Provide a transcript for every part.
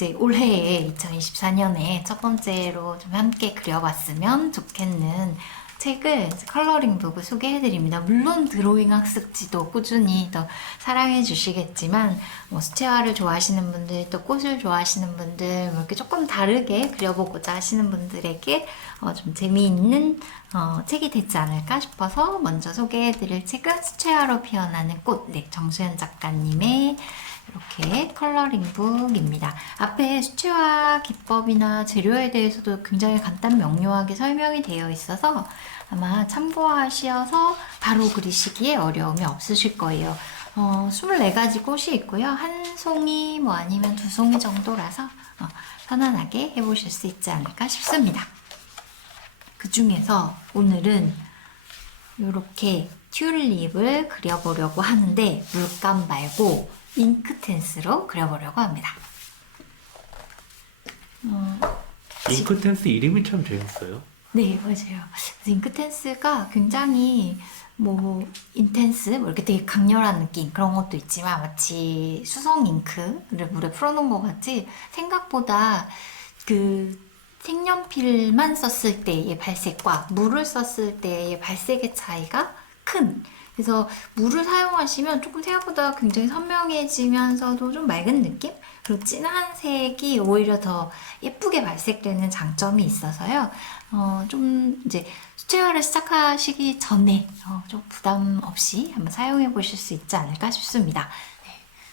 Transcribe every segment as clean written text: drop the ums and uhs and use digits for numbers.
이제 올해에 2024년에 첫 번째로 좀 함께 그려봤으면 좋겠는 책을 컬러링 북을 소개해드립니다. 물론 드로잉 학습지도 꾸준히 더 사랑해 주시겠지만 수채화를 좋아하시는 분들, 또 꽃을 좋아하시는 분들, 이렇게 조금 다르게 그려보고자 하시는 분들에게 좀 재미있는 책이 되지 않을까 싶어서 먼저 소개해드릴 책은 수채화로 피어나는 꽃, 네, 정수연 작가님의 이렇게 컬러링북입니다. 앞에 수채화 기법이나 재료에 대해서도 굉장히 간단 명료하게 설명이 되어 있어서 아마 참고하셔서 바로 그리시기에 어려움이 없으실 거예요. 24가지 꽃이 있고요. 한 송이 뭐 아니면 두 송이 정도라서 편안하게 해보실 수 있지 않을까 싶습니다. 그 중에서 오늘은 이렇게 튤립을 그려보려고 하는데 물감 말고 잉크텐스로 그려보려고 합니다. 잉크텐스 이름이 참 재밌어요. 네, 맞아요. 잉크텐스가 굉장히 인텐스, 이렇게 되게 강렬한 느낌 그런 것도 있지만 마치 수성 잉크를 물에 풀어놓은 것 같이 생각보다 그 색연필만 썼을 때의 발색과 물을 썼을 때의 발색의 차이가 큰, 그래서 물을 사용하시면 조금 생각보다 굉장히 선명해지면서도 좀 맑은 느낌? 그리고 진한 색이 오히려 더 예쁘게 발색되는 장점이 있어서요. 좀 이제 수채화를 시작하시기 전에 좀 부담 없이 한번 사용해 보실 수 있지 않을까 싶습니다.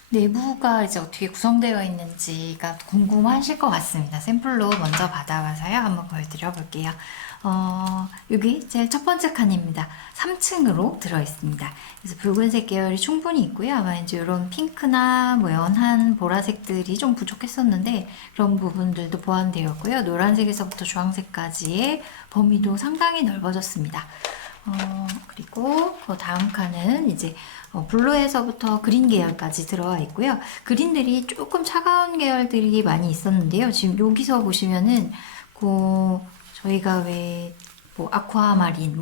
내부가 이제 어떻게 구성되어 있는지가 궁금하실 것 같습니다. 샘플로 먼저 받아와서요. 한번 보여드려 볼게요. 여기 제일 첫 번째 칸입니다. 3층으로 들어있습니다. 그래서 붉은색 계열이 충분히 있고요. 아마 이제 이런 핑크나 뭐 연한 보라색들이 좀 부족했었는데 그런 부분들도 보완되어 있고요. 노란색에서부터 주황색까지의 범위도 상당히 넓어졌습니다. 그리고 그 다음 칸은 이제 블루에서부터 그린 계열까지 들어와 있고요. 그린들이 조금 차가운 계열들이 많이 있었는데요. 지금 여기서 보시면은 저희가 왜 아쿠아마린,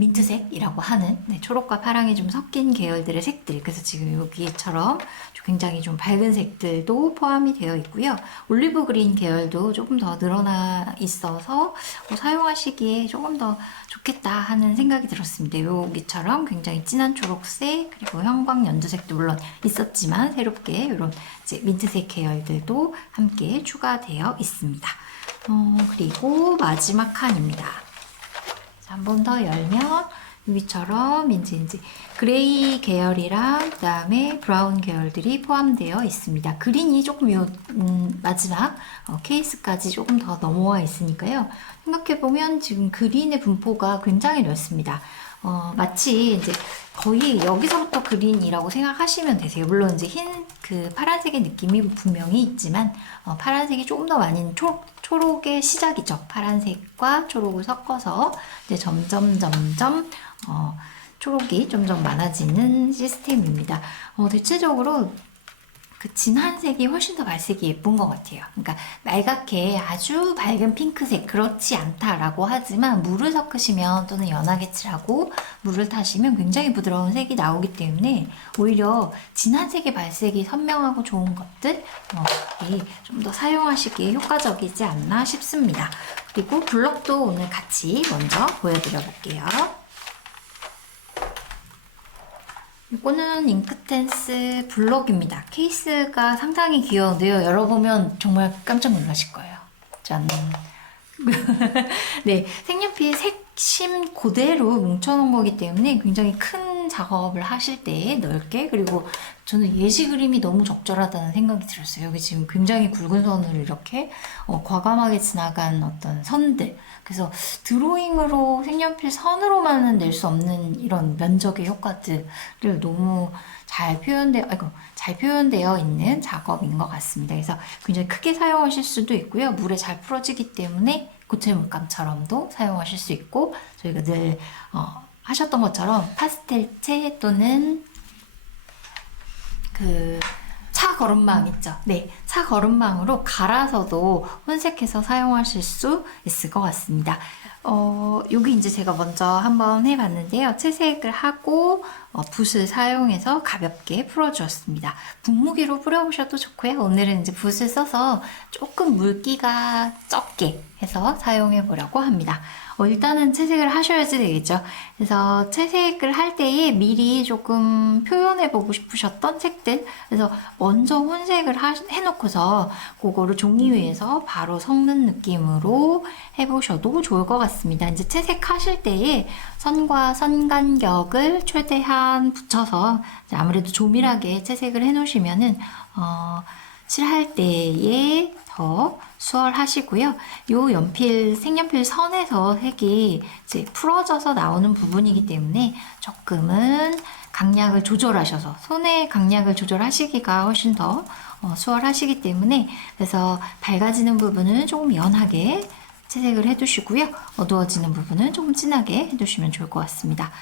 민트색이라고 하는 초록과 파랑이 좀 섞인 계열들의 색들, 그래서 지금 여기처럼 굉장히 좀 밝은 색들도 포함이 되어 있고요. 올리브 그린 계열도 조금 더 늘어나 있어서 사용하시기에 조금 더 좋겠다 하는 생각이 들었습니다. 여기처럼 굉장히 진한 초록색, 그리고 형광 연두색도 물론 있었지만 새롭게 이런 이제 민트색 계열들도 함께 추가되어 있습니다. 그리고 마지막 칸입니다. 한 번 더 열면 여기처럼 이제 그레이 계열이랑 그 다음에 브라운 계열들이 포함되어 있습니다. 그린이 조금 마지막 케이스까지 조금 더 넘어와 있으니까요. 생각해보면 지금 그린의 분포가 굉장히 넓습니다. 마치 이제 거의 여기서부터 그린이라고 생각하시면 되세요. 물론 이제 파란색의 느낌이 분명히 있지만 파란색이 조금 더 많은 초록의 시작이죠. 파란색과 초록을 섞어서 이제 점점 초록이 점점 많아지는 시스템입니다. 대체적으로 그 진한 색이 훨씬 더 발색이 예쁜 것 같아요. 그러니까 말갛게 아주 밝은 핑크색 그렇지 않다라고 하지만 물을 섞으시면 또는 연하게 칠하고 물을 타시면 굉장히 부드러운 색이 나오기 때문에 오히려 진한 색의 발색이 선명하고 좋은 것들이 좀 더 사용하시기에 효과적이지 않나 싶습니다. 그리고 블럭도 오늘 같이 먼저 보여드려 볼게요. 이거는 잉크텐스 블럭입니다. 케이스가 상당히 귀여운데요. 열어보면 정말 깜짝 놀라실 거예요. 짠! 네, 색연필 색심 그대로 뭉쳐놓은 거기 때문에 굉장히 큰 작업을 하실 때 넓게, 그리고 저는 예시 그림이 너무 적절하다는 생각이 들었어요. 여기 지금 굉장히 굵은 선을 이렇게 과감하게 지나간 어떤 선들, 그래서 드로잉으로 색연필 선으로만은 낼 수 없는 이런 면적의 효과들을 너무 잘 표현되어 있는 작업인 것 같습니다. 그래서 굉장히 크게 사용하실 수도 있고요. 물에 잘 풀어지기 때문에 고체 물감처럼도 사용하실 수 있고, 저희가 늘 하셨던 것처럼 파스텔체 또는 차 거름망 있죠. 네, 차거름망으로 갈아서도 혼색해서 사용하실 수 있을 것 같습니다. 여기 이제 제가 먼저 한번 해봤는데요. 채색을 하고 붓을 사용해서 가볍게 풀어주었습니다. 분무기로 뿌려보셔도 좋고요. 오늘은 이제 붓을 써서 조금 물기가 적게 해서 사용해 보려고 합니다. 일단은 채색을 하셔야지 되겠죠. 그래서 채색을 할 때에 미리 조금 표현해 보고 싶으셨던 색들, 그래서 먼저 혼색을 해놓고서 그거를 종이 위에서 바로 섞는 느낌으로 해보셔도 좋을 것 같습니다. 이제 채색하실 때에 선과 선 간격을 최대한 붙여서 아무래도 조밀하게 채색을 해놓으시면은 칠할 때에 더 수월하시고요. 요 연필, 색연필 선에서 색이 이제 풀어져서 나오는 부분이기 때문에 조금은 강약을 조절하셔서 손의 강약을 조절하시기가 훨씬 더 수월하시기 때문에, 그래서 밝아지는 부분은 조금 연하게 채색을 해두시고요. 어두워지는 부분은 조금 진하게 해두시면 좋을 것 같습니다.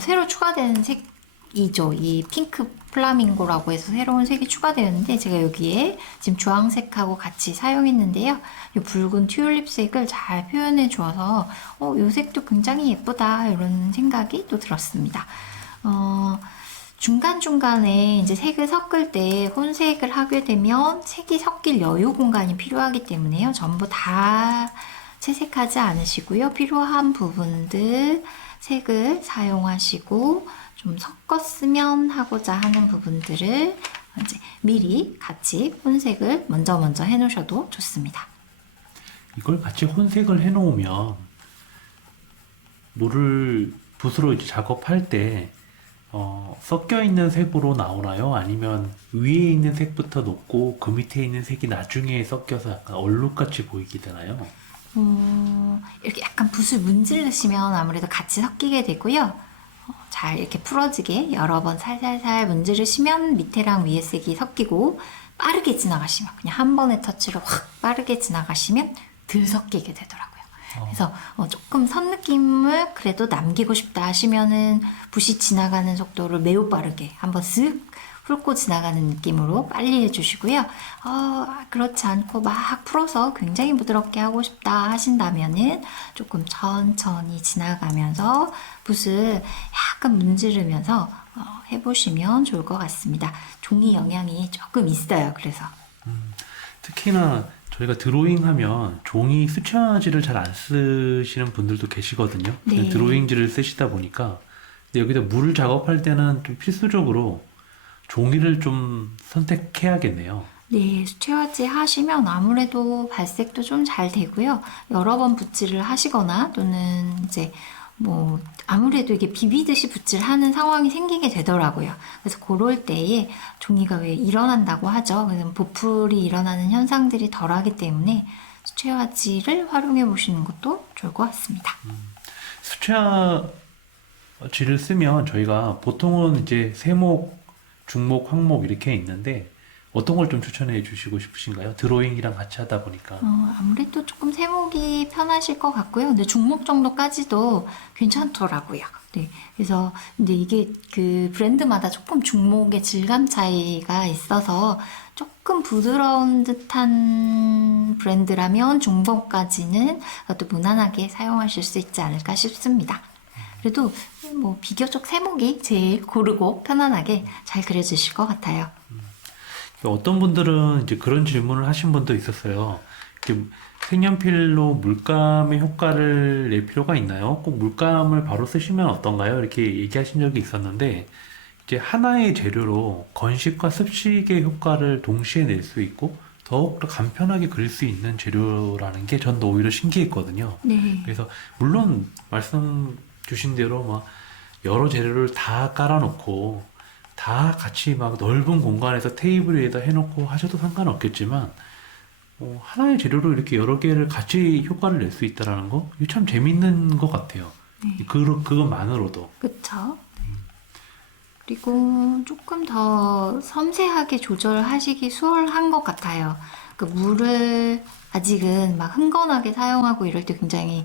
새로 추가된 색이죠. 이 핑크 플라밍고라고 해서 새로운 색이 추가되었는데, 제가 여기에 지금 주황색하고 같이 사용했는데요. 이 붉은 튤립색을 잘 표현해 주어서 이 색도 굉장히 예쁘다 이런 생각이 또 들었습니다. 중간중간에 이제 색을 섞을 때 혼색을 하게 되면 색이 섞일 여유 공간이 필요하기 때문에요. 전부 다 채색하지 않으시고요. 필요한 부분들 색을 사용하시고 좀 섞었으면 하고자 하는 부분들을 이제 미리 같이 혼색을 먼저 해놓으셔도 좋습니다. 이걸 같이 혼색을 해놓으면 물을 붓으로 이제 작업할 때 섞여 있는 색으로 나오나요? 아니면 위에 있는 색부터 놓고 그 밑에 있는 색이 나중에 섞여서 약간 얼룩같이 보이게 되나요? 이렇게 약간 붓을 문지르시면 아무래도 같이 섞이게 되고요. 잘 이렇게 풀어지게 여러 번 살살살 문지르시면 밑에랑 위에 색이 섞이고, 빠르게 지나가시면 그냥 한 번의 터치로 확 빠르게 지나가시면 덜 섞이게 되더라고요. 그래서 조금 선 느낌을 그래도 남기고 싶다 하시면은 붓이 지나가는 속도를 매우 빠르게 한번 쓱 훑고 지나가는 느낌으로 빨리 해주시고요. 그렇지 않고 막 풀어서 굉장히 부드럽게 하고 싶다 하신다면은 조금 천천히 지나가면서 붓을 약간 문지르면서 해보시면 좋을 것 같습니다. 종이 영향이 조금 있어요. 그래서 특히나 저희가 드로잉 하면 종이 수채화지를 잘 안 쓰시는 분들도 계시거든요. 네. 드로잉지를 쓰시다 보니까 근데 여기다 물을 작업할 때는 좀 필수적으로 종이를 좀 선택해야겠네요. 네, 수채화지 하시면 아무래도 발색도 좀 잘 되고요. 여러 번 붓질을 하시거나 또는 이제 뭐 아무래도 이게 비비듯이 붓질하는 상황이 생기게 되더라고요. 그래서 그럴 때에 종이가 왜 일어난다고 하죠. 그래서 보풀이 일어나는 현상들이 덜하기 때문에 수채화지를 활용해 보시는 것도 좋을 것 같습니다. 수채화지를 쓰면 저희가 보통은 이제 세목, 중목, 항목 이렇게 있는데 어떤 걸 좀 추천해 주시고 싶으신가요? 드로잉이랑 같이 하다 보니까. 아무래도 조금 세목이 편하실 것 같고요. 근데 중목 정도까지도 괜찮더라고요. 네. 그래서, 근데 이게 그 브랜드마다 조금 중목의 질감 차이가 있어서 조금 부드러운 듯한 브랜드라면 중목까지는 또 무난하게 사용하실 수 있지 않을까 싶습니다. 그래도 뭐 비교적 세목이 제일 고르고 편안하게 잘 그려지실 것 같아요. 어떤 분들은 이제 그런 질문을 하신 분도 있었어요. 이렇게 색연필로 물감의 효과를 낼 필요가 있나요? 꼭 물감을 바로 쓰시면 어떤가요? 이렇게 얘기하신 적이 있었는데, 이제 하나의 재료로 건식과 습식의 효과를 동시에 낼 수 있고, 더욱더 간편하게 그릴 수 있는 재료라는 게 전 오히려 신기했거든요. 네. 그래서, 물론, 말씀 주신 대로 막 여러 재료를 다 깔아놓고, 다 같이 막 넓은 공간에서 테이블 위에다 해놓고 하셔도 상관없겠지만, 하나의 재료로 이렇게 여러 개를 같이 효과를 낼 수 있다라는 거, 이게 참 재밌는 것 같아요. 네. 그것만으로도. 그쵸? 그리고 조금 더 섬세하게 조절하시기 수월한 것 같아요. 그 물을 아직은 막 흥건하게 사용하고 이럴 때 굉장히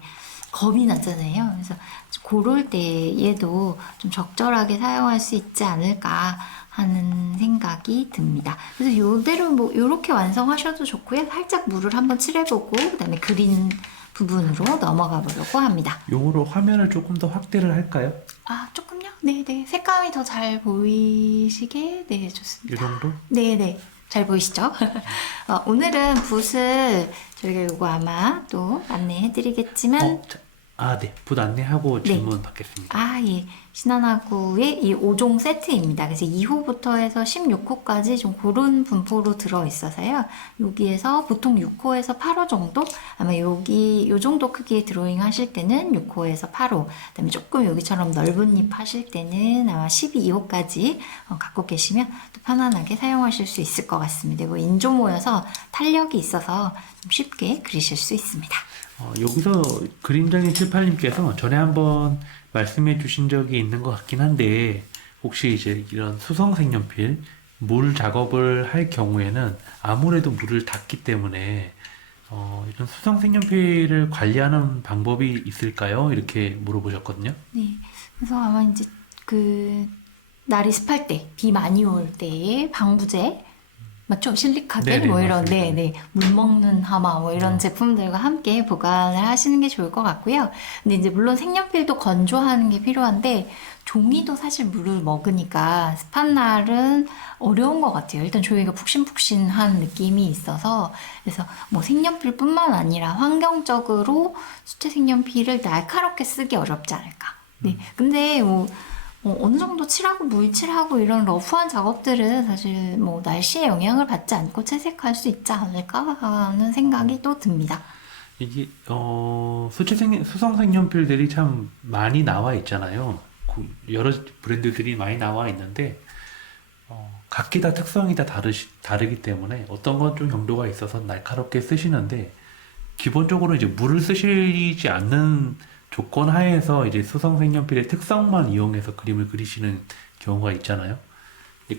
겁이 나잖아요. 그래서 그럴 때에도 좀 적절하게 사용할 수 있지 않을까 하는 생각이 듭니다. 그래서 이대로 뭐 이렇게 완성하셔도 좋고요. 살짝 물을 한번 칠해보고 그다음에 그린 부분으로 넘어가 보려고 합니다. 요거로 화면을 조금 더 확대를 할까요? 아, 조금요? 네네. 색감이 더 잘 보이시게? 네, 이 좋습니다. 정도? 네네. 잘 보이시죠? 오늘은 붓을 저희가 요거 아마 또 안내해드리겠지만, 네. 붓 안내하고 네. 질문 받겠습니다. 아, 예. 신한화구의 이 5종 세트입니다. 그래서 2호부터 해서 16호까지 좀 그런 분포로 들어있어서요. 여기에서 보통 6호에서 8호 정도? 아마 여기, 요 정도 크기의 드로잉 하실 때는 6호에서 8호. 그 다음에 조금 여기처럼 넓은 잎 하실 때는 아마 12호까지 갖고 계시면 또 편안하게 사용하실 수 있을 것 같습니다. 이거 인조모여서 탄력이 있어서 좀 쉽게 그리실 수 있습니다. 여기서 그림장님 78님께서 전에 한번 말씀해 주신 적이 있는 것 같긴 한데, 혹시 이제 이런 수성 색연필 물 작업을 할 경우에는 아무래도 물을 닿기 때문에 이런 수성 색연필을 관리하는 방법이 있을까요? 이렇게 물어보셨거든요. 네. 그래서 아마 이제 그 날이 습할 때, 비 많이 올 때에 방부제, 맞죠? 실리카겔 네네, 뭐 이런 맞습니다. 네네 물 먹는 하마 뭐 이런 제품들과 함께 보관을 하시는 게 좋을 것 같고요. 근데 이제 물론 색연필도 건조하는 게 필요한데 종이도 사실 물을 먹으니까 습한 날은 어려운 것 같아요. 일단 종이가 푹신푹신한 느낌이 있어서 그래서 뭐 색연필뿐만 아니라 환경적으로 수채 색연필을 날카롭게 쓰기 어렵지 않을까. 네. 근데 뭐 어느 정도 칠하고 물칠하고 이런 러프한 작업들은 사실 뭐 날씨에 영향을 받지 않고 채색할 수 있지 않을까 하는 생각이 또 듭니다. 이게 수성 색연필들이 참 많이 나와 있잖아요. 여러 브랜드들이 많이 나와 있는데 각기 다 특성이 다 다르기 때문에 어떤 건 좀 용도가 있어서 날카롭게 쓰시는데, 기본적으로 이제 물을 쓰시지 않는 조건 하에서 이제 수성 색연필의 특성만 이용해서 그림을 그리시는 경우가 있잖아요.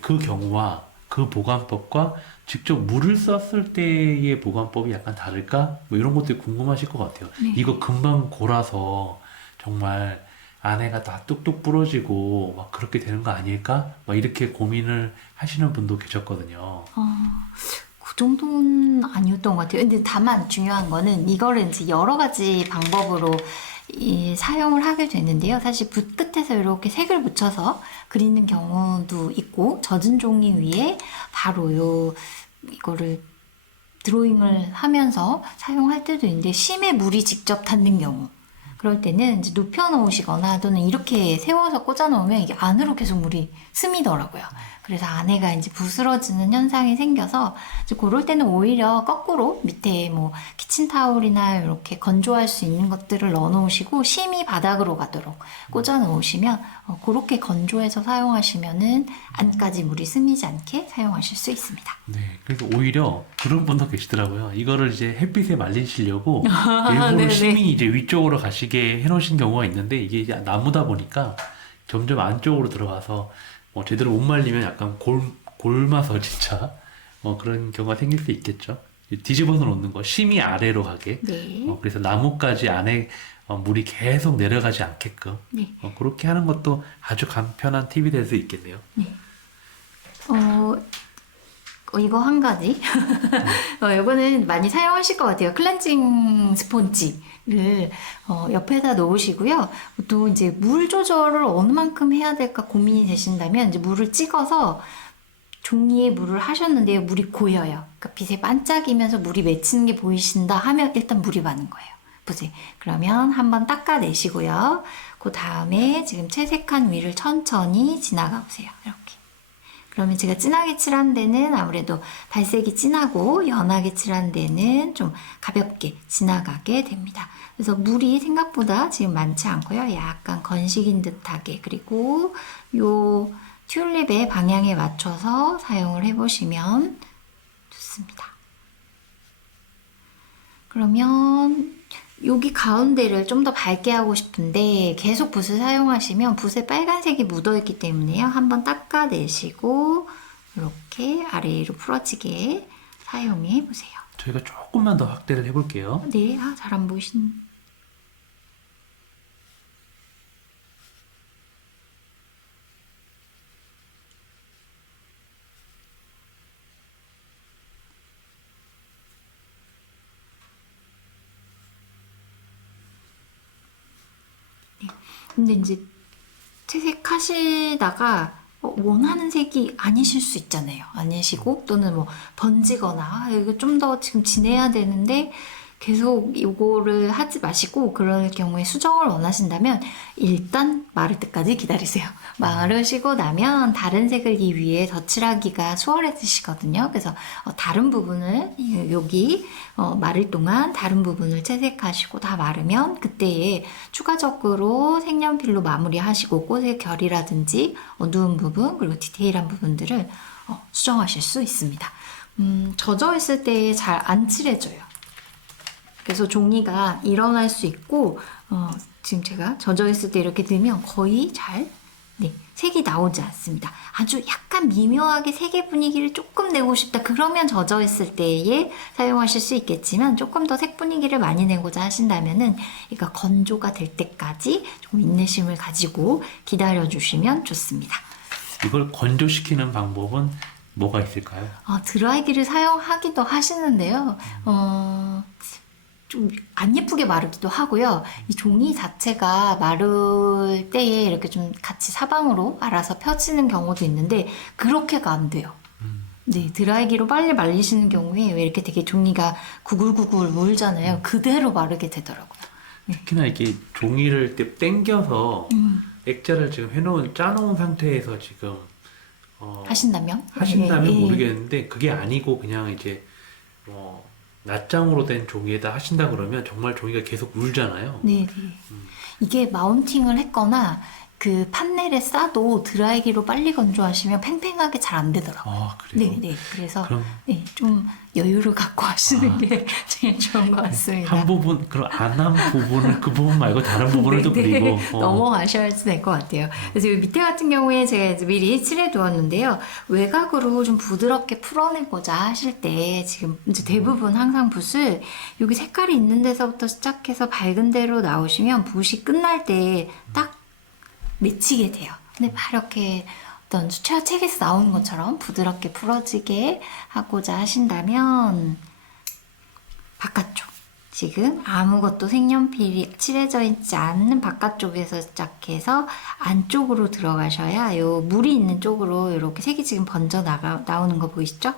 그 경우와 그 보관법과 직접 물을 썼을 때의 보관법이 약간 다를까? 뭐 이런 것들이 궁금하실 것 같아요. 네. 이거 금방 골아서 정말 안에가 다 뚝뚝 부러지고 막 그렇게 되는 거 아닐까? 막 이렇게 고민을 하시는 분도 계셨거든요. 그 정도는 아니었던 것 같아요. 근데 다만 중요한 거는 이거를 이제 여러 가지 방법으로 사용을 하게 되는데요. 사실 붓 끝에서 이렇게 색을 묻혀서 그리는 경우도 있고 젖은 종이 위에 바로 이거를 드로잉을 하면서 사용할 때도 있는데 심해 물이 직접 닿는 경우 그럴 때는 이제 눕혀 놓으시거나 또는 이렇게 세워서 꽂아 놓으면 이게 안으로 계속 물이 스미더라고요. 그래서 안에가 이제 부스러지는 현상이 생겨서 이제 그럴 때는 오히려 거꾸로 밑에 뭐 키친타올이나 이렇게 건조할 수 있는 것들을 넣어 놓으시고 심이 바닥으로 가도록 꽂아 놓으시면 그렇게 건조해서 사용하시면은 안까지 물이 스미지 않게 사용하실 수 있습니다. 네, 그래서 오히려 그런 분도 계시더라고요. 이거를 이제 햇빛에 말리시려고 일부러 네네. 심이 이제 위쪽으로 가시게 해놓으신 경우가 있는데, 이게 이제 나무다 보니까 점점 안쪽으로 들어가서 제대로 못 말리면 약간 골마서 진짜 그런 경우가 생길 수 있겠죠. 뒤집어서 놓는 거, 심이 아래로 가게. 네. 그래서 나무까지 안에 물이 계속 내려가지 않게끔 네. 그렇게 하는 것도 아주 간편한 팁이 될 수 있겠네요. 이거 한 가지. 이거는 많이 사용하실 것 같아요. 클렌징 스폰지를 옆에다 놓으시고요. 또 이제 물 조절을 어느 만큼 해야 될까 고민이 되신다면 이제 물을 찍어서 종이에 물을 하셨는데 물이 고여요. 그러니까 빛에 반짝이면서 물이 맺히는 게 보이신다 하면 일단 물이 많은 거예요. 보세요. 그러면 한번 닦아내시고요. 그 다음에 지금 채색한 위를 천천히 지나가 보세요. 이렇게. 그러면 제가 진하게 칠한 데는 아무래도 발색이 진하고 연하게 칠한 데는 좀 가볍게 지나가게 됩니다. 그래서 물이 생각보다 지금 많지 않고요. 약간 건식인 듯하게 그리고 요 튤립의 방향에 맞춰서 사용을 해보시면 좋습니다. 그러면 여기 가운데를 좀 더 밝게 하고 싶은데 계속 붓을 사용하시면 붓에 빨간색이 묻어있기 때문에요. 한번 닦아내시고 이렇게 아래로 풀어지게 사용해 보세요. 저희가 조금만 더 확대를 해볼게요. 네, 잘 안 보이신. 근데 이제 채색하시다가 원하는 색이 아니실 수 있잖아요. 아니시고 또는 뭐 번지거나 이거 좀 더 지금 진해야 되는데 계속 이거를 하지 마시고 그럴 경우에 수정을 원하신다면 일단 마를 때까지 기다리세요. 마르시고 나면 다른 색을 이 위에 덧칠하기가 수월해지시거든요. 그래서 다른 부분을 여기 마를 동안 다른 부분을 채색하시고 다 마르면 그때에 추가적으로 색연필로 마무리하시고 꽃의 결이라든지 어두운 부분 그리고 디테일한 부분들을 수정하실 수 있습니다. 젖어 있을 때 잘 안 칠해져요. 그래서 종이가 일어날 수 있고 지금 제가 젖어 있을 때 이렇게 들면 거의 잘 색이 나오지 않습니다. 아주 약간 미묘하게 색의 분위기를 조금 내고 싶다. 그러면 젖어 있을 때에 사용하실 수 있겠지만 조금 더 색 분위기를 많이 내고자 하신다면은 얘가 건조가 될 때까지 좀 인내심을 가지고 기다려 주시면 좋습니다. 이걸 건조시키는 방법은 뭐가 있을까요? 드라이기를 사용하기도 하시는데요. 좀 안 예쁘게 마르기도 하고요. 이 종이 자체가 마를 때에 이렇게 좀 같이 사방으로 알아서 펴지는 경우도 있는데 그렇게가 안 돼요. 네, 드라이기로 빨리 말리시는 경우에 왜 이렇게 되게 종이가 구글구글 울잖아요. 그대로 마르게 되더라고요. 특히나 이게 종이를 이렇게 당겨서 액자를 지금 짜놓은 상태에서 지금 하신다면? 하신다면 예. 모르겠는데 그게 아니고 그냥 이제 낱장으로 된 종이에다 하신다 그러면 정말 종이가 계속 울잖아요. 네, 네. 이게 마운팅을 했거나 그 판넬에 싸도 드라이기로 빨리 건조하시면 팽팽하게 잘 안 되더라고요. 그래요? 네, 네. 그래서 그럼 좀 여유를 갖고 하시는 게 제일 좋은 것 같습니다. 한 부분, 그럼 안 한 부분을 그 부분 말고 다른 부분을 또 네, 네. 그리고 넘어가셔야 될 것 같아요. 그래서 이 밑에 같은 경우에 제가 이제 미리 칠해 두었는데요. 외곽으로 좀 부드럽게 풀어내고자 하실 때 지금 이제 대부분 항상 붓을 여기 색깔이 있는 데서부터 시작해서 밝은 데로 나오시면 붓이 끝날 때 딱 맺히게 돼요. 근데 막 이렇게 어떤 수채화 책에서 나오는 것처럼 부드럽게 풀어지게 하고자 하신다면 바깥쪽 지금 아무것도 색연필이 칠해져 있지 않는 바깥쪽에서 시작해서 안쪽으로 들어가셔야 요 물이 있는 쪽으로 이렇게 색이 지금 번져 나오는 거 보이시죠?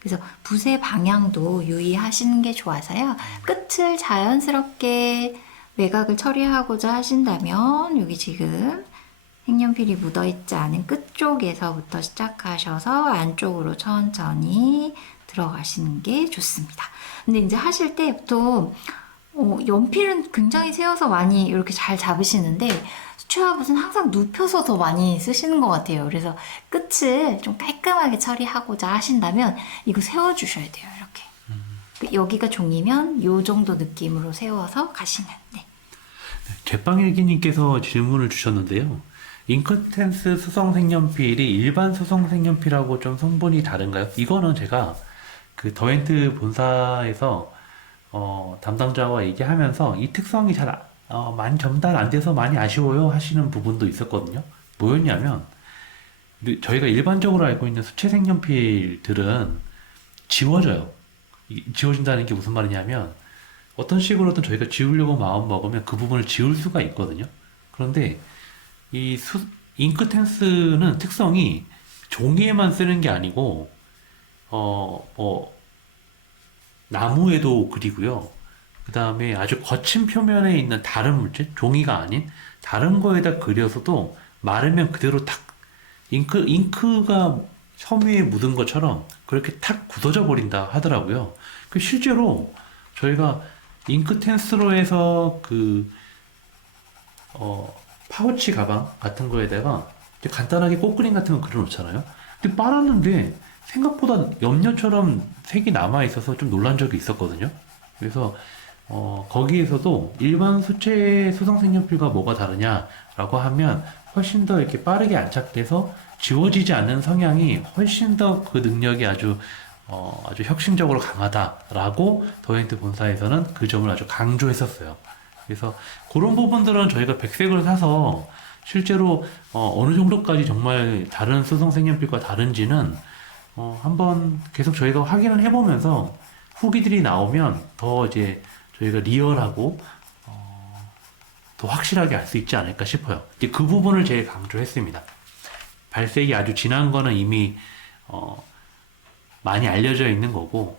그래서 붓의 방향도 유의하시는 게 좋아서요. 끝을 자연스럽게 외곽을 처리하고자 하신다면 여기 지금 색연필이 묻어있지 않은 끝쪽에서부터 시작하셔서 안쪽으로 천천히 들어가시는 게 좋습니다. 근데 이제 하실 때 보통 연필은 굉장히 세워서 많이 이렇게 잘 잡으시는데 수채화붓은 항상 눕혀서 더 많이 쓰시는 것 같아요. 그래서 끝을 좀 깔끔하게 처리하고자 하신다면 이거 세워주셔야 돼요. 이렇게. 여기가 종이면 이 정도 느낌으로 세워서 가시면 제빵일기님께서 질문을 주셨는데요. 잉크텐스 수성 색연필이 일반 수성 색연필하고 좀 성분이 다른가요? 이거는 제가 그 더엔트 본사에서 담당자와 얘기하면서 이 특성이 잘 많이 전달 안 돼서 많이 아쉬워요 하시는 부분도 있었거든요. 뭐였냐면 저희가 일반적으로 알고 있는 수채 색연필들은 지워져요. 지워진다는 게 무슨 말이냐면 어떤 식으로든 저희가 지우려고 마음 먹으면 그 부분을 지울 수가 있거든요. 그런데 이 잉크텐스는 특성이 종이에만 쓰는 게 아니고 나무에도 그리고요. 그 다음에 아주 거친 표면에 있는 다른 물질, 종이가 아닌 다른 거에다 그려서도 마르면 그대로 탁 잉크가 섬유에 묻은 것처럼 그렇게 탁 굳어져 버린다 하더라고요. 실제로 저희가 잉크텐스로 해서 파우치 가방 같은 거에다가 간단하게 꽃그림 같은 거 그려놓잖아요. 근데 빨았는데 생각보다 염료처럼 색이 남아있어서 좀 놀란 적이 있었거든요. 그래서 거기에서도 일반 수채 수성 색연필과 뭐가 다르냐라고 하면 훨씬 더 이렇게 빠르게 안착돼서 지워지지 않는 성향이 훨씬 더 그 능력이 아주 혁신적으로 강하다라고 더엔트 본사에서는 그 점을 아주 강조했었어요. 그래서 그런 부분들은 저희가 백색을 사서 실제로 어느 정도까지 정말 다른 수성 색연필과 다른지는 한번 계속 저희가 확인을 해보면서 후기들이 나오면 더 이제 저희가 리얼하고 더 확실하게 알 수 있지 않을까 싶어요. 이제 그 부분을 제일 강조했습니다. 발색이 아주 진한 거는 이미 많이 알려져 있는 거고,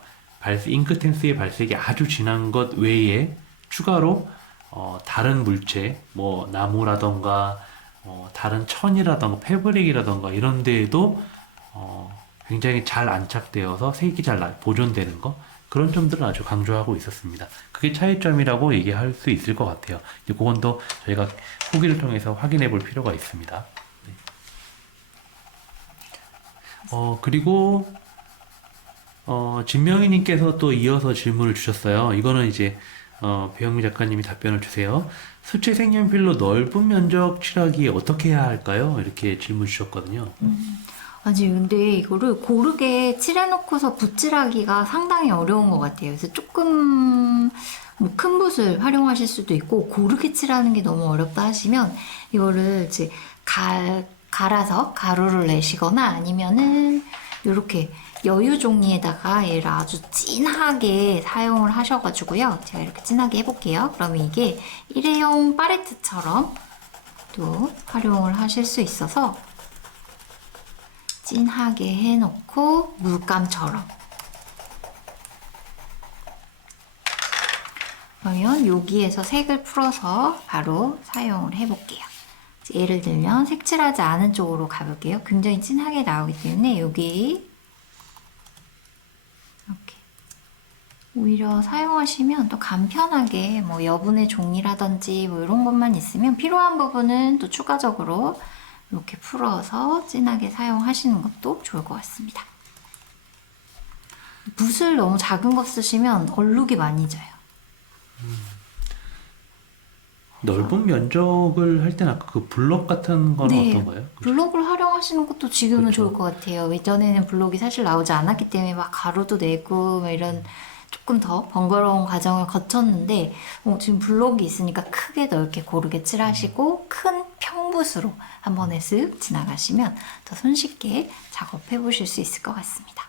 잉크텐스의 발색이 아주 진한 것 외에 추가로 다른 물체, 뭐 나무라던가 다른 천이라던가 패브릭이라던가 이런 데에도 굉장히 잘 안착되어서 색이 잘 보존되는 거, 그런 점들을 아주 강조하고 있었습니다. 그게 차이점이라고 얘기할 수 있을 것 같아요. 이제 그건 또 저희가 후기를 통해서 확인해 볼 필요가 있습니다. 네. 그리고 진명희님께서 또 이어서 질문을 주셨어요. 이거는 이제 배영미 작가님이 답변을 주세요. 수채 색연필로 넓은 면적 칠하기 어떻게 해야 할까요? 이렇게 질문 주셨거든요. 아니, 근데 이거를 고르게 칠해놓고서 붓질하기가 상당히 어려운 것 같아요. 그래서 조금 뭐 큰 붓을 활용하실 수도 있고, 고르게 칠하는 게 너무 어렵다 하시면 이거를 이제 갈아서 가루를 내시거나, 아니면은 이렇게 여유 종이에다가 얘를 아주 진하게 사용을 하셔가지고요. 제가 이렇게 진하게 해볼게요. 그러면 이게 일회용 팔레트처럼 또 활용을 하실 수 있어서 진하게 해놓고 물감처럼, 그러면 여기에서 색을 풀어서 바로 사용을 해볼게요. 예를 들면 색칠하지 않은 쪽으로 가볼게요. 굉장히 진하게 나오기 때문에 여기 이렇게 오히려 사용하시면 또 간편하게 뭐 여분의 종이라든지 뭐 이런 것만 있으면 필요한 부분은 또 추가적으로 이렇게 풀어서 진하게 사용하시는 것도 좋을 것 같습니다. 붓을 너무 작은 거 쓰시면 얼룩이 많이 져요. 넓은 면적을 할 때는 아까 그 블럭 같은 거는 네, 어떤가요? 블록을 활용하시는 것도 지금은 그렇죠. 좋을 것 같아요. 예전에는 블록이 사실 나오지 않았기 때문에 막 가루도 내고 막 이런 조금 더 번거로운 과정을 거쳤는데, 지금 블록이 있으니까 크게 넓게 고르게 칠하시고 큰 평붓으로 한 번에 쓱 지나가시면 더 손쉽게 작업해 보실 수 있을 것 같습니다.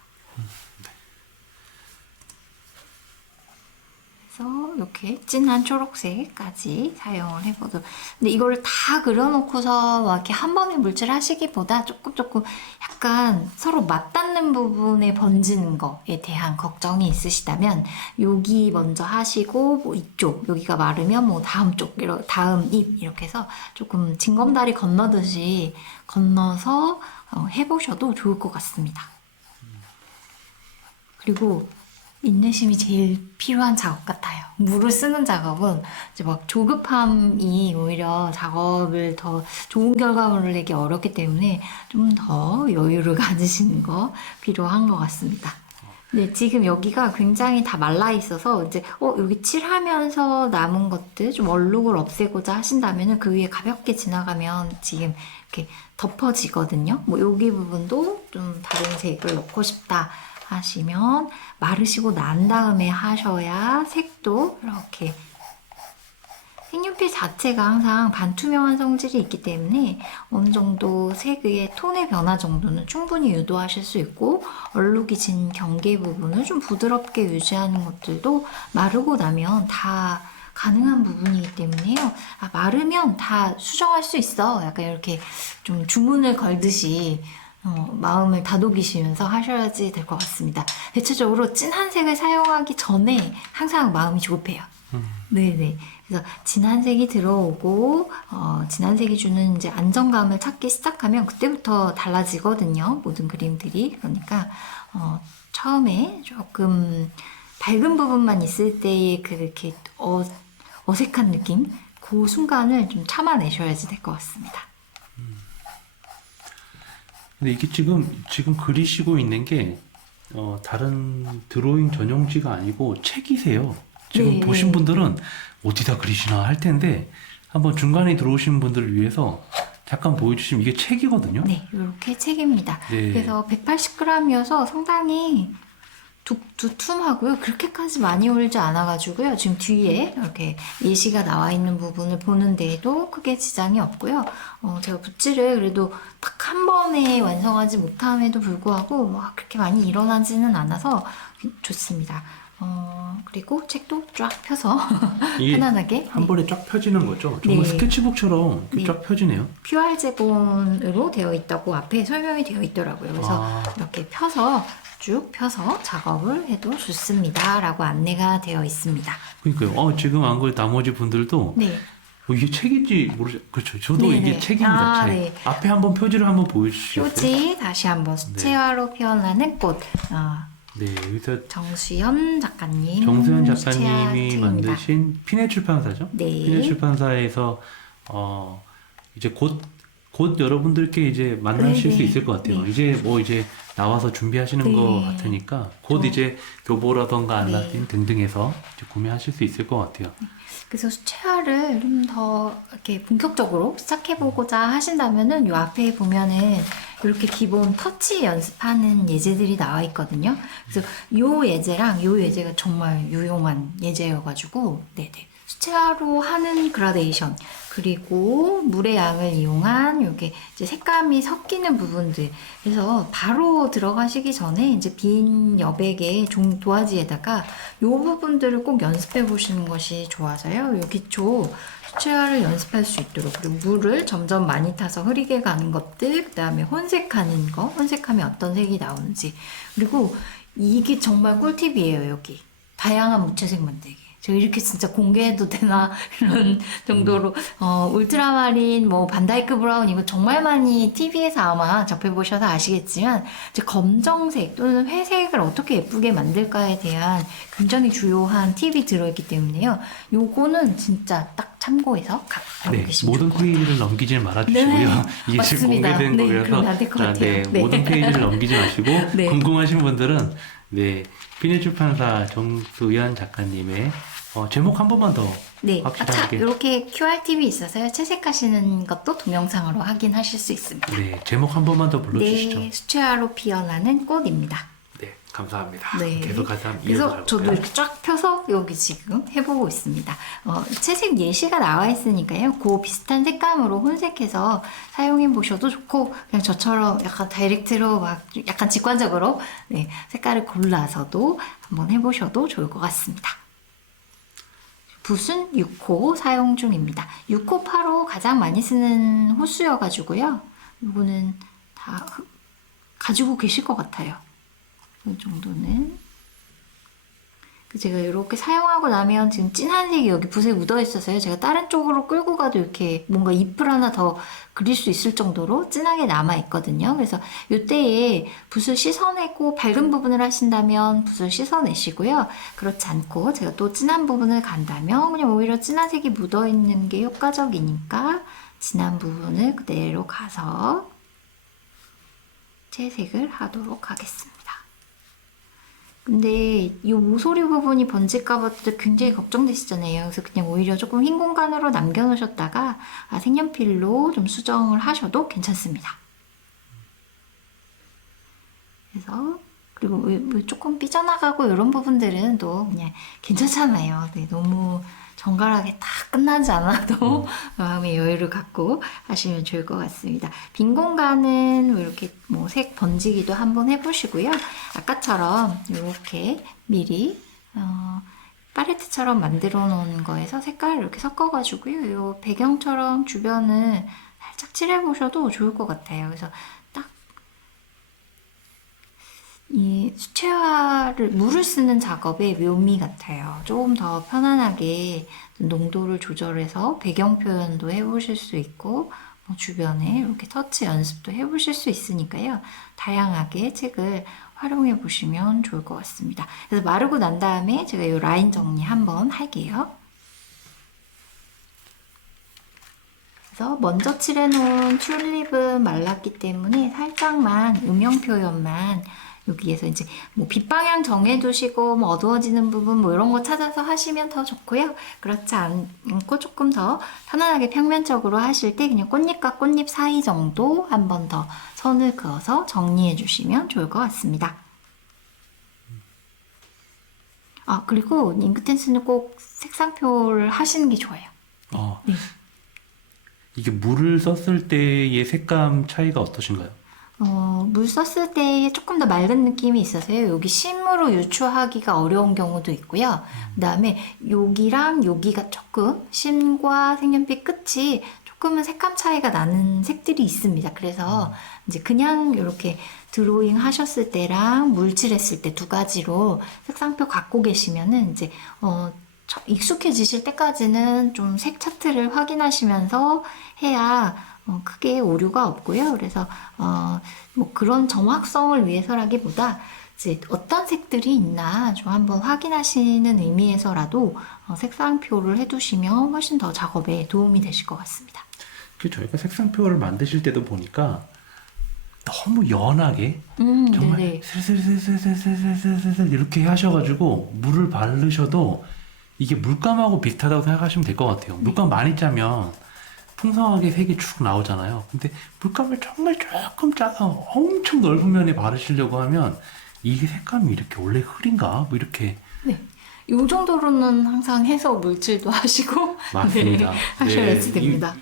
그래서 이렇게 진한 초록색까지 사용을 해보도록. 근데 이걸 다 그려놓고서 막 이렇게 한 번에 물질 하시기보다 조금 약간 서로 맞닿는 부분에 번지는 거에 대한 걱정이 있으시다면 여기 먼저 하시고, 뭐 이쪽 여기가 마르면 뭐 다음 쪽, 다음 입 이렇게 해서 조금 징검다리 건너듯이 건너서 해보셔도 좋을 것 같습니다. 그리고 인내심이 제일 필요한 작업 같아요. 물을 쓰는 작업은 이제 막 조급함이 오히려 작업을 더 좋은 결과물을 내기 어렵기 때문에 좀 더 여유를 가지시는 거 필요한 것 같습니다. 네, 지금 여기가 굉장히 다 말라 있어서 이제 여기 칠하면서 남은 것들 좀 얼룩을 없애고자 하신다면은 그 위에 가볍게 지나가면 지금 이렇게 덮어지거든요. 뭐 여기 부분도 좀 다른 색을 넣고 싶다 하시면 마르시고 난 다음에 하셔야 색도 이렇게, 색연필 자체가 항상 반투명한 성질이 있기 때문에 어느 정도 색의 톤의 변화 정도는 충분히 유도하실 수 있고, 얼룩이 진 경계 부분을 좀 부드럽게 유지하는 것들도 마르고 나면 다 가능한 부분이기 때문에요. 마르면 다 수정할 수 있어. 약간 이렇게 좀 주문을 걸듯이 마음을 다독이시면서 하셔야지 될 것 같습니다. 대체적으로 진한 색을 사용하기 전에 항상 마음이 조급해요. 네네. 그래서 진한 색이 들어오고, 진한 색이 주는 이제 안정감을 찾기 시작하면 그때부터 달라지거든요. 모든 그림들이. 그러니까, 처음에 조금 밝은 부분만 있을 때의 그렇게 어색한 느낌? 그 순간을 좀 참아내셔야지 될 것 같습니다. 근데 이게 지금 그리시고 있는 게 다른 드로잉 전용지가 아니고 책이세요. 지금 네. 보신 분들은 어디다 그리시나 할 텐데, 한번 중간에 들어오신 분들을 위해서 잠깐 보여주시면 이게 책이거든요. 네, 이렇게 책입니다. 네. 그래서 180g이어서 상당히 두툼하고요. 그렇게까지 많이 울지 않아가지고요. 지금 뒤에 이렇게 예시가 나와 있는 부분을 보는 데에도 크게 지장이 없고요. 제가 붓질을 그래도 딱 한 번에 완성하지 못함에도 불구하고 막 그렇게 많이 일어나지는 않아서 좋습니다. 그리고 책도 쫙 펴서 이게 편안하게 한 번에 쫙 펴지는 거죠? 정말 네. 네. 스케치북처럼 이렇게 쫙 펴지네요. QR 제본으로 되어 있다고 앞에 설명이 되어 있더라고요. 그래서 아, 이렇게 펴서 쭉 펴서 작업을 해도 좋습니다. 라고 안내가 되어 있습니다. 그러니까요. 지금 안 그래도 나머지 분들도 네. 이게 책인지 모르죠. 그렇죠. 저도 네, 이게 네. 책입니다. 아, 책. 네. 앞에 한번 표지를 한번 보여주시겠어요? 표지 다시 한번 수채화로 피어나는 꽃. 네, 여기서 정수연 작가님. 정수현 수채화 작가님이 책입니다. 만드신 피네 출판사죠? 네. 피네 출판사에서 이제 곧 여러분들께 이제 만나실 네, 수 네. 있을 것 같아요. 네. 이제 나와서 준비하시는 네. 것 같으니까 곧 저- 이제 교보라던가 알라딘 네. 등등에서 이제 구매하실 수 있을 것 같아요. 그래서 수채화를 좀 더 이렇게 본격적으로 시작해보고자 하신다면은 요 앞에 보면은 이렇게 기본 터치 연습하는 예제들이 나와 있거든요. 그래서 요 예제랑 요 예제가 정말 유용한 예제여가지고, 네네. 수채화로 하는 그라데이션, 그리고 물의 양을 이용한 요게 이제 색감이 섞이는 부분들. 그래서 바로 들어가시기 전에 이제 빈 여백의 도화지에다가 요 부분들을 꼭 연습해 보시는 것이 좋아서요. 요 기초 수채화를 연습할 수 있도록, 그리고 물을 점점 많이 타서 흐리게 가는 것들, 그 다음에 혼색하는 거, 혼색하면 어떤 색이 나오는지, 그리고 이게 정말 꿀팁이에요. 여기 다양한 무채색 만들기. 저 이렇게 진짜 공개해도 되나 이런 정도로 울트라마린, 뭐 반다이크 브라운 이거 정말 많이 TV에서 아마 접해보셔서 아시겠지만, 이제 검정색 또는 회색을 어떻게 예쁘게 만들까에 대한 굉장히 주요한 팁이 들어있기 때문에요. 요거는 진짜 딱 참고해서 알고 네, 계시면 모든 좋을 것 같아요. 페이지를 넘기지 말아주시고요. 네, 이게 지금 맞습니다. 공개된 네, 거여서 그러면 안될것 같아요. 네, 네. 모든 페이지를 넘기지 마시고 네. 궁금하신 분들은 네, 피네출판사 정수연 작가님의 제목 한 번만 더 네, 확실하게. 이렇게 QRTV 있어서요. 채색하시는 것도 동영상으로 확인하실 수 있습니다. 네, 제목 한 번만 더 불러주시죠. 네, 수채화로 피어나는 꽃입니다. 네, 감사합니다. 네. 계속 가서 한번 그래서 이어가 저도 볼까요? 이렇게 쫙 펴서 여기 지금 해보고 있습니다. 채색 예시가 나와 있으니까요. 그 비슷한 색감으로 혼색해서 사용해 보셔도 좋고, 그냥 저처럼 약간 다이렉트로 막 약간 직관적으로 네, 색깔을 골라서도 한번 해보셔도 좋을 것 같습니다. 붓은 6호 사용 중입니다. 6호 8호 가장 많이 쓰는 호수여가지고요. 이거는 다 가지고 계실 것 같아요. 이 정도는. 제가 이렇게 사용하고 나면 지금 진한 색이 여기 붓에 묻어 있어서요. 제가 다른 쪽으로 끌고 가도 이렇게 뭔가 잎을 하나 더 그릴 수 있을 정도로 진하게 남아 있거든요. 그래서 이때에 붓을 씻어내고 밝은 부분을 하신다면 붓을 씻어내시고요. 그렇지 않고 제가 또 진한 부분을 간다면 그냥 오히려 진한 색이 묻어 있는 게 효과적이니까 진한 부분을 그대로 가서 채색을 하도록 하겠습니다. 근데 이 모서리 부분이 번질까 봐 굉장히 걱정되시잖아요. 그래서 그냥 오히려 조금 흰 공간으로 남겨놓으셨다가 색연필로 좀 수정을 하셔도 괜찮습니다. 그래서 그리고 뭐 조금 삐져나가고 이런 부분들은 또 그냥 괜찮잖아요. 네, 너무 정갈하게 다 끝나지 않아도 마음의 여유를 갖고 하시면 좋을 것 같습니다. 빈 공간은 이렇게 뭐 색 번지기도 한번 해보시고요. 아까처럼 이렇게 미리 팔레트처럼 만들어 놓은 거에서 색깔을 이렇게 섞어가지고요. 이 배경처럼 주변을 살짝 칠해보셔도 좋을 것 같아요. 그래서 이 수채화를 물을 쓰는 작업의 묘미 같아요. 조금 더 편안하게 농도를 조절해서 배경 표현도 해보실 수 있고 뭐 주변에 이렇게 터치 연습도 해보실 수 있으니까요. 다양하게 책을 활용해 보시면 좋을 것 같습니다. 그래서 마르고 난 다음에 제가 이 라인 정리 한번 할게요. 그래서 먼저 칠해놓은 튤립은 말랐기 때문에 살짝만 음영 표현만 여기에서 이제 뭐 빛 방향 정해두시고 뭐 어두워지는 부분 뭐 이런 거 찾아서 하시면 더 좋고요. 그렇지 않고 조금 더 편안하게 평면적으로 하실 때 그냥 꽃잎과 꽃잎 사이 정도 한 번 더 선을 그어서 정리해 주시면 좋을 것 같습니다. 그리고 잉크텐스는 꼭 색상표를 하시는 게 좋아요. 네. 이게 물을 썼을 때의 색감 차이가 어떠신가요? 물 썼을 때 조금 더 맑은 느낌이 있어서요. 여기 심으로 유추하기가 어려운 경우도 있고요. 그 다음에 여기랑 여기가 조금 심과 색연필 끝이 조금은 색감 차이가 나는 색들이 있습니다. 그래서 이제 그냥 이렇게 드로잉 하셨을 때랑 물칠했을 때 두 가지로 색상표 갖고 계시면은 이제 익숙해지실 때까지는 좀 색 차트를 확인하시면서 해야 크게 오류가 없고요. 그래서 뭐 그런 정확성을 위해서라기보다 이제 어떤 색들이 있나 좀 한번 확인하시는 의미에서라도 색상표를 해두시면 훨씬 더 작업에 도움이 되실 것 같습니다. 저희가 색상표를 만드실 때도 보니까 너무 연하게 정말 네네. 슬슬슬슬슬슬슬슬 이렇게 하셔가지고 물을 바르셔도 이게 물감하고 비슷하다고 생각하시면 될 것 같아요. 물감 많이 짜면 풍성하게 색이 쭉 나오잖아요. 근데 물감을 정말 조금 짜서 엄청 넓은 면에 바르시려고 하면 이게 색감이 이렇게 원래 흐린가? 뭐 이렇게 네. 이 정도로는 항상 해서 물칠도 하시고 맞습니다. 네, 하셔야지 네, 됩니다.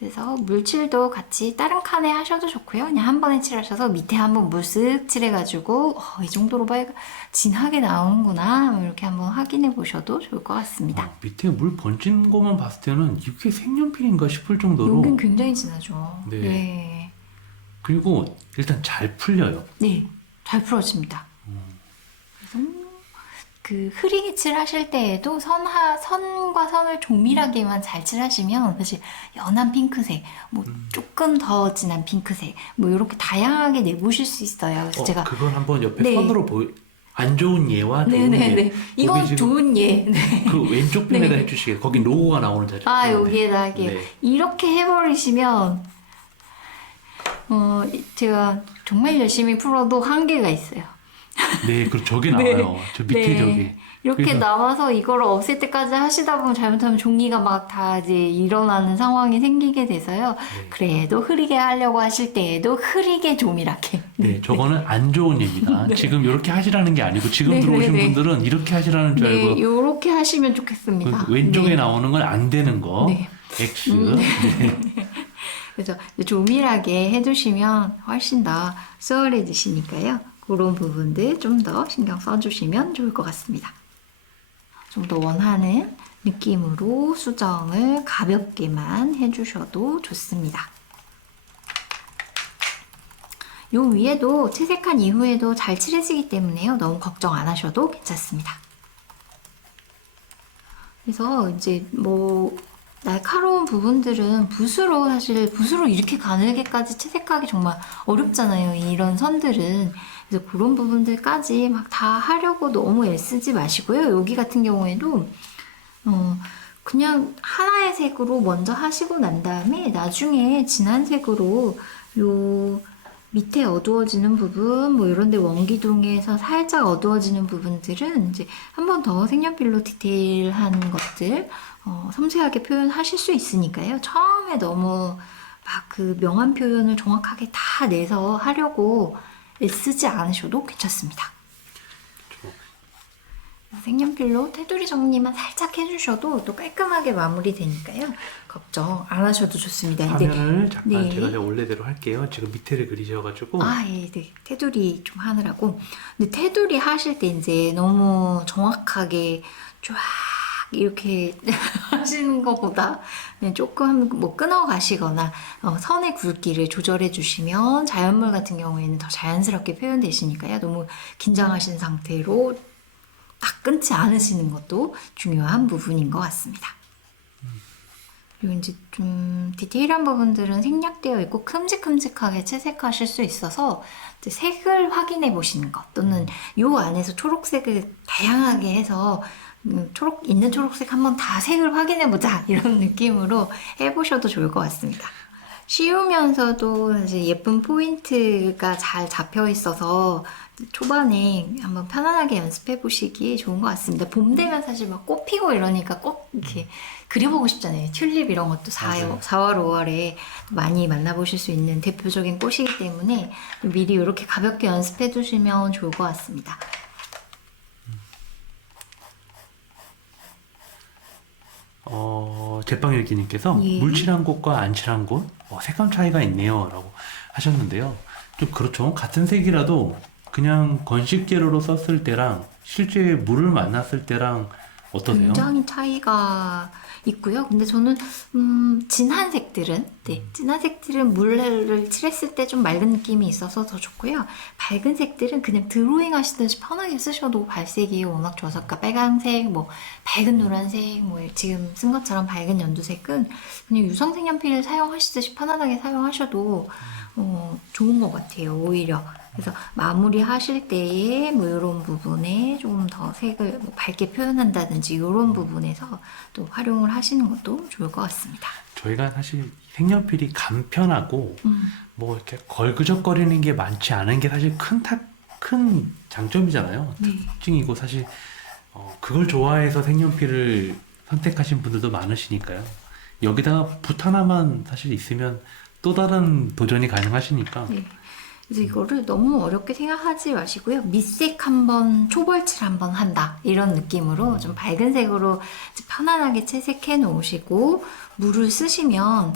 그래서 물칠도 같이 다른 칸에 하셔도 좋고요. 그냥 한 번에 칠하셔서 밑에 한번 물 쓱 칠해가지고 이 정도로 진하게 나오는구나 뭐 이렇게 한번 확인해 보셔도 좋을 것 같습니다. 밑에 물 번진 것만 봤을 때는 이게 색연필인가 싶을 정도로 여긴 굉장히 진하죠. 네. 네. 그리고 일단 잘 풀려요. 네, 잘 풀어집니다. 그래서 그 흐리게 칠하실 때에도 선과 선을 조밀하게만 잘 칠하시면 사실 연한 핑크색, 뭐 조금 더 진한 핑크색, 뭐 이렇게 다양하게 내보실 수 있어요. 그래서 제가 그걸 한번 옆에 네. 선으로 안 좋은 예와 좋은 네네네. 예. 이건 거기 지금 좋은 예. 네. 그 왼쪽 편에다 네. 해주시게. 거기 로고가 나오는 자리. 여기에다 이렇게 네. 이렇게 해버리시면 제가 정말 열심히 풀어도 한계가 있어요. 네, 그리고 저게 네. 나와요. 저 밑에 네. 저게. 이렇게 그래서- 남아서 이거를 없앨 때까지 하시다 보면 잘못하면 종이가 막 다 이제 일어나는 상황이 생기게 돼서요. 네. 그래도 흐리게 하려고 하실 때에도 흐리게 조밀하게. 네, 저거는 안 좋은 예입니다. 지금 이렇게 하시라는 게 아니고 지금 네, 들어오신 네, 네. 분들은 이렇게 하시라는 줄 네, 알고 요렇게 하시면 좋겠습니다. 그 왼쪽에 네. 나오는 건 안 되는 거. 네. X. 네. 그래서 이제 조밀하게 해주시면 훨씬 더 수월해지시니까요. 그런 부분들 좀 더 신경 써주시면 좋을 것 같습니다. 좀 더 원하는 느낌으로 수정을 가볍게만 해주셔도 좋습니다. 요 위에도 채색한 이후에도 잘 칠해지기 때문에요. 너무 걱정 안 하셔도 괜찮습니다. 그래서 이제 뭐 날카로운 부분들은 사실 붓으로 이렇게 가늘게까지 채색하기 정말 어렵잖아요. 이런 선들은. 그래서 그런 부분들까지 막 다 하려고 너무 애쓰지 마시고요. 여기 같은 경우에도 그냥 하나의 색으로 먼저 하시고 난 다음에 나중에 진한 색으로 요 밑에 어두워지는 부분, 뭐 이런 데 원기둥에서 살짝 어두워지는 부분들은 이제 한 번 더 색연필로 디테일한 것들 섬세하게 표현하실 수 있으니까요. 처음에 너무 막 그 명암 표현을 정확하게 다 내서 하려고 애쓰지 않으셔도 괜찮습니다. 색연필로 테두리 정리만 살짝 해주셔도 또 깔끔하게 마무리되니까요. 걱정 안 하셔도 좋습니다. 화면을 잠깐 네. 제가 원래대로 할게요. 지금 밑에를 그리셔가지고 예, 네. 테두리 좀 하느라고. 근데 테두리 하실 때 이제 너무 정확하게 쫙 이렇게 하시는 것보다 그냥 조금 뭐 끊어 가시거나 선의 굵기를 조절해 주시면 자연물 같은 경우에는 더 자연스럽게 표현되시니까요. 너무 긴장하신 상태로 딱 끊지 않으시는 것도 중요한 부분인 것 같습니다. 그리고 이제 좀 디테일한 부분들은 생략되어 있고 큼직큼직하게 채색하실 수 있어서 이제 색을 확인해 보시는 것 또는 요 안에서 초록색을 다양하게 해서 있는 초록색 한번 다 색을 확인해 보자 이런 느낌으로 해보셔도 좋을 것 같습니다. 쉬우면서도 사실 예쁜 포인트가 잘 잡혀 있어서 초반에 한번 편안하게 연습해 보시기 좋은 것 같습니다. 봄 되면 사실 막 꽃 피고 이러니까 꼭 이렇게 그려보고 싶잖아요. 튤립 이런 것도 4월, 5월에 많이 만나보실 수 있는 대표적인 꽃이기 때문에 미리 이렇게 가볍게 연습해 두시면 좋을 것 같습니다. 제빵일기님께서 예. 물칠한 곳과 안 칠한 곳 색감 차이가 있네요 라고 하셨는데요. 좀 그렇죠. 같은 색이라도 그냥 건식 재료로 썼을 때랑 실제 물을 만났을 때랑 어떠세요? 굉장히 차이가 있고요. 근데 저는 진한 색들은 진한 색들은 물을 칠했을 때 좀 맑은 느낌이 있어서 더 좋고요. 밝은 색들은 그냥 드로잉 하시듯이 편하게 쓰셔도 발색이 워낙 좋아서 아까 빨간색, 뭐 밝은 노란색, 뭐 지금 쓴 것처럼 밝은 연두색은 그냥 유성색 연필을 사용하시듯이 편안하게 사용하셔도 좋은 것 같아요. 오히려. 그래서 마무리 하실 때에 뭐 이런 부분에 조금 더 색을 뭐 밝게 표현한다든지 이런 부분에서 또 활용을 하시는 것도 좋을 것 같습니다. 저희가 사실 색연필이 간편하고 뭐 이렇게 걸그적거리는 게 많지 않은 게 사실 큰 장점이잖아요. 네. 특징이고 사실 그걸 좋아해서 색연필을 선택하신 분들도 많으시니까요. 여기다가 붓 하나만 사실 있으면 또 다른 도전이 가능하시니까 네. 그래서 이거를 너무 어렵게 생각하지 마시고요. 밑색 한번, 초벌칠 한번 한다. 이런 느낌으로 좀 밝은 색으로 편안하게 채색해 놓으시고, 물을 쓰시면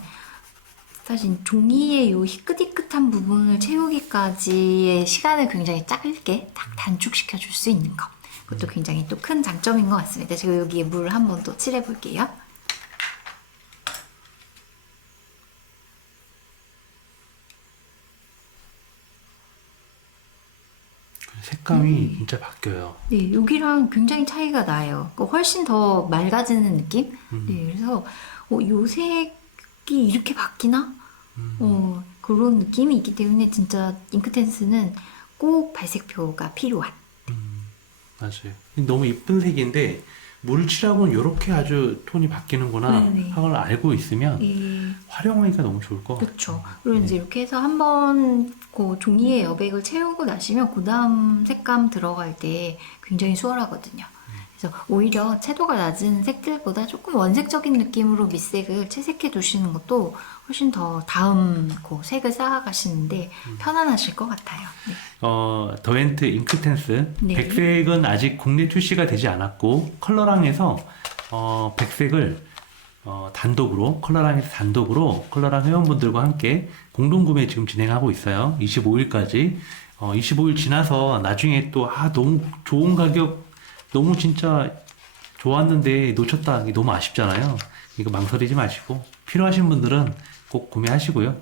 사실 종이의 요 희끗희끗한 부분을 채우기까지의 시간을 굉장히 짧게 딱 단축시켜 줄 수 있는 것. 그것도 굉장히 또 큰 장점인 것 같습니다. 제가 여기에 물 한 번 더 칠해 볼게요. 색감이 진짜 바뀌어요. 네, 여기랑 굉장히 차이가 나요. 그러니까 훨씬 더 맑아지는 느낌? 네, 그래서 요 색이 이렇게 바뀌나? 그런 느낌이 있기 때문에 진짜 잉크텐스는 꼭 발색표가 필요한. 맞아요. 너무 이쁜 색인데 물을 칠하고는 이렇게 아주 톤이 바뀌는구나 네네. 하는 걸 알고 있으면 예, 활용하기가 너무 좋을 것 같아요. 그렇죠. 그리고 이제 이렇게 해서 한번 그 종이에 여백을 채우고 나시면 그 다음 색감 들어갈 때 굉장히 수월하거든요. 그래서 오히려 채도가 낮은 색들보다 조금 원색적인 느낌으로 밑색을 채색해 두시는 것도 훨씬 더 다음 그 색을 쌓아가시는데 편안하실 것 같아요. 네. 더엔트 잉크텐스 네. 백색은 아직 국내 출시가 되지 않았고 컬러랑에서 백색을 단독으로 컬러랑 회원분들과 함께 공동 구매 지금 진행하고 있어요. 25일까지. 25일 지나서 나중에 또 너무 좋은 가격, 너무 진짜 좋았는데 놓쳤다. 이게 너무 아쉽잖아요. 이거 망설이지 마시고 필요하신 분들은 꼭 구매하시고요.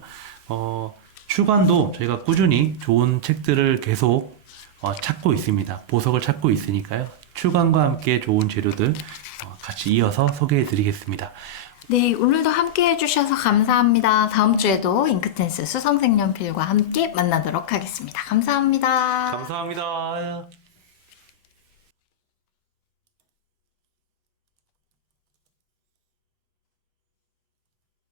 출간도 저희가 꾸준히 좋은 책들을 계속 찾고 있습니다. 보석을 찾고 있으니까요. 출간과 함께 좋은 재료들 같이 이어서 소개해 드리겠습니다. 네, 오늘도 함께 해주셔서 감사합니다. 다음 주에도 잉크텐스 수성색 연필과 함께 만나도록 하겠습니다. 감사합니다. 감사합니다.